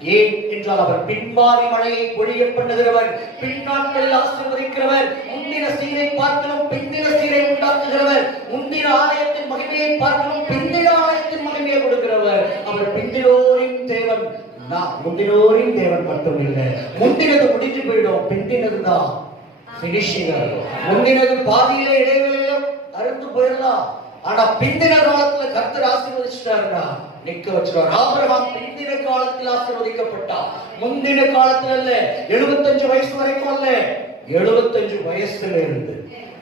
ஏன் என்றால் அவர் பின்மாறி மழையை பொழிய பண்ணுகிறவர். பின்னாட்களில் ஆசீர்வதிக்கிறவர். முந்தின சீரை பார்க்கணும் பிந்தின சீரை உண்டாக்குகிறவர். முந்தின ஆலயத்தின் மகிமையை பார்க்கணும் பிந்தின ஆலயத்தின் மகிமையை கொடுக்கிறவர். அவர் பிந்தினோரின் தேவன். நான் முந்தினோரின் தேவன் மட்டும் இல்லை. முந்தினது முடிஞ்சு போயிடும். பிந்தினது தான் முந்தினது பாதியில இடைவெளியில அறுத்து போயிடலாம். ஆனா பிந்தின காலத்துல கர்த்தர் ஆசீர்வதிச்சிட்டாருடா. நிக்க வச்சிருவார். ஆபிரகாம் பிந்தின காலத்தில் ஆசீர்வதிக்கப்பட்டா முந்தின காலத்துல இல்ல எழுபத்தஞ்சு வயசு வரைக்கும் அல்ல. எழுபத்தஞ்சு வயசுல இருந்து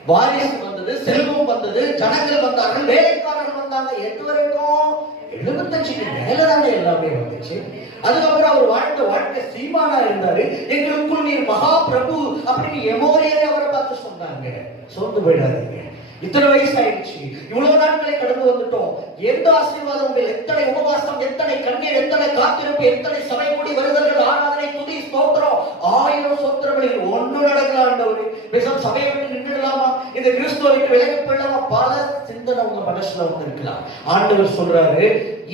வாரிசு வந்தது செல்வம் வந்தது ஜனங்கள் வந்தார்கள் வேலைக்காரர்கள் வந்தாங்க. எட்டு வரைக்கும் எழுபத்தஞ்சுக்கு மேலதாங்க எல்லாமே வந்துச்சு. அதுக்கப்புறம் அவர் வாழ்ந்த வாழ்க்கை சீமானா இருந்தாரு. எங்களுக்குள் நீர் மகா பிரபு அப்படின்னு எமோரியரே அவரை பார்த்து சொன்னாங்க. சோர்ந்து போயிடாதீங்க. இத்தனை வயசு ஆயிடுச்சு இவ்வளவு நாட்களை கடந்து வந்துட்டோம். எந்த ஆசீர்வாதம் உங்கள் எத்தனை உபவாசம் எத்தனை கண்ணீர் எத்தனை காத்திருப்பு எத்தனை சபை கூடி வருதல்கள் ஆராதனை துதி ஸ்தோத்திரம். ஆயிரம் சோத்திரங்களில் ஒண்ணு நடக்கலாண்டவர் பேசாம சபையை விட்டு இந்த விட்டு விலகி போயிடலாமா பல சிந்தனை உங்க மனசுல வந்து இருக்கலாம் ஆண்டவர் சொல்றாரு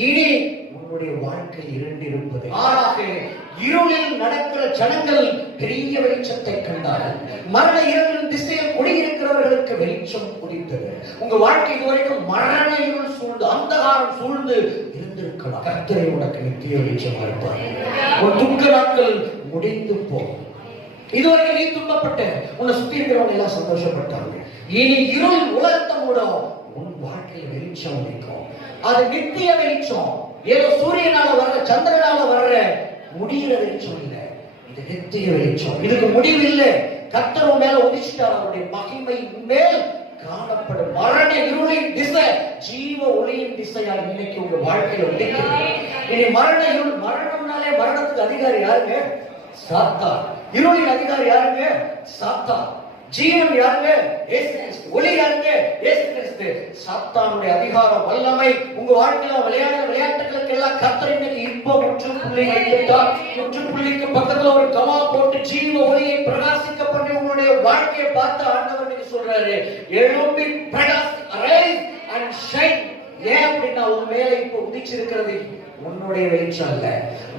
இனி உன்னுடைய வாழ்க்கை இருண்டிருப்பது ஆறாக இருளில் நடக்கிற ஜனங்கள் பெரிய வெளிச்சத்தை கண்டார்கள். மரண இருளின் திசையில் குடியிருக்கிறவர்களுக்கு வெளிச்சம் குடித்தது. உங்க வாழ்க்கை இதுவரைக்கும் மரண இருள் சூழ்ந்து அந்தகாரம் சூழ்ந்து இருந்திருக்கலாம். கர்த்தரை உனக்கு நித்திய வெளிச்சமா இருப்பார் உன் துக்க நாட்கள் முடிந்து போகும். இதுவரை நீ துன்பப்பட்ட உன்னை சுத்தி இருக்கிறவங்க எல்லாம் சந்தோஷப்பட்டாங்க. இனி இருள் உலகத்தை மூடம் உன் வாழ்க்கையில் வெளிச்சம் நிற்கும் அது நித்திய வெளிச்சம். ஏதோ சூரியனால வர்ற சந்திரனால வர்ற முடிகிற வெளிச்சம் இல்லை. இது நித்திய வெளிச்சம். இதுக்கு முடிவு இல்லை. கத்தரும் மேல உதிச்சிட்டார். அவருடைய மகிமை மேல் காணப்படும். மரண இருளின் திசை ஜீவ ஒளியின் திசையா இன்னைக்கு உங்க வாழ்க்கையில உதிக்கிறது. இனி மரண இருள் மரணம்னாலே மரணத்துக்கு அதிகாரி யாருங்க? சாத்தான். இருளின் அதிகாரி யாருங்க? சாத்தா ஜீவன் யாருங்க? ஒளி யாருங்க? இயேசு கிறிஸ்து. சாத்தானுடைய அதிகார வல்லமை. உங்க வாழ்க்கையில விளையாடுற விளையாட்டுகளுக்கு எல்லாம் கத்தர் இப்ப முற்றுப்புள்ளி வைத்துட்டார் முற்றுப்புள்ளிக்கு பக்கத்துல ஒரு கமா போட்டு ஜீவ ஒளியை பிரகாசிக்க பண்ணி உங்களுடைய வாழ்க்கையை பார்த்து ஆண்டவர் நீங்க சொல்றாரு எழும்பி பிரகாசி அரைஸ் அண்ட் ஷைன் ஏன் அப்படின்னா உன் மேல இப்ப உதிச்சிருக்கிறது. உன்னுடைய வெளிச்சம் இல்ல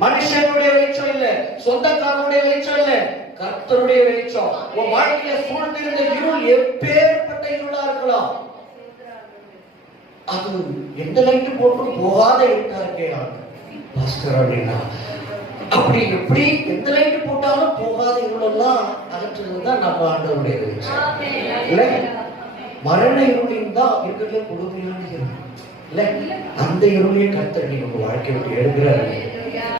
மனுஷனுடைய வெளிச்சம் இல்ல. சொந்தக்காரனுடைய வெளிச்சம் இல்ல. கர்த்தருடைய வெளிச்சம். உன் வாழ்க்கையில சூழ்ந்திருந்த இருள் எப்பேற்பட்ட இருளா இருக்கலாம். அது எந்த லைட்டு போட்டும் போகாத இருட்டா இருக்கேன் பாஸ்கர் அப்படின்னா. அப்படி எப்படி எந்த லைட்டு போட்டாலும் போகாத இருளெல்லாம் அகற்றுறது தான் நம்ம ஆண்டவருடைய வெளிச்சம். இல்ல? மரண இருளின் தான் இருக்கிறதுல கொடுமையான இருள் இல்ல அந்த இருளையும் கத்தர் நீங்க உங்க வாழ்க்கை விட்டு எழுதுறாரு